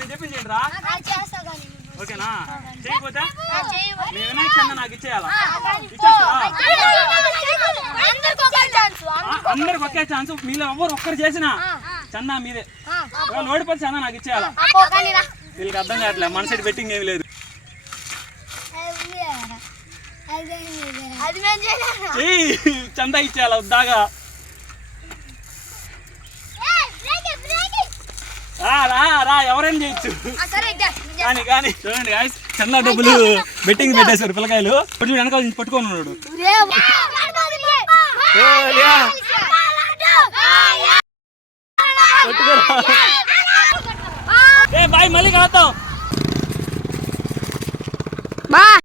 నేను చెప్పింది ఏంట్రా? ఓకేనా? చేయకపోతే మీ వినాయక చందా నాకు ఇచ్చేయాలా? ఇచ్చేస్తారా? అందరికి ఒకే ఛాన్స్. మీలో ఎవరు ఒక్కరు చేసినా చందా మీదే. ఓడిపోతే చందా నాకు ఇచ్చేయాలా? వీళ్ళకి అర్థం కావట్లేదు. మన సైడ్ బెట్టింగ్ ఏమి లేదు. చందా ఇచ్చేయాలా వద్దాగా? రా ఎవరైనా చేయొచ్చు కానీ చూడండి గాయ్స్, చందా డబ్బులు బెట్టింగ్ పెట్టేశారు పిల్లకాయలు. వెనకాల నుంచి పట్టుకొని ఉన్నాడు. బాయ్, మళ్ళీ కలుద్దాం.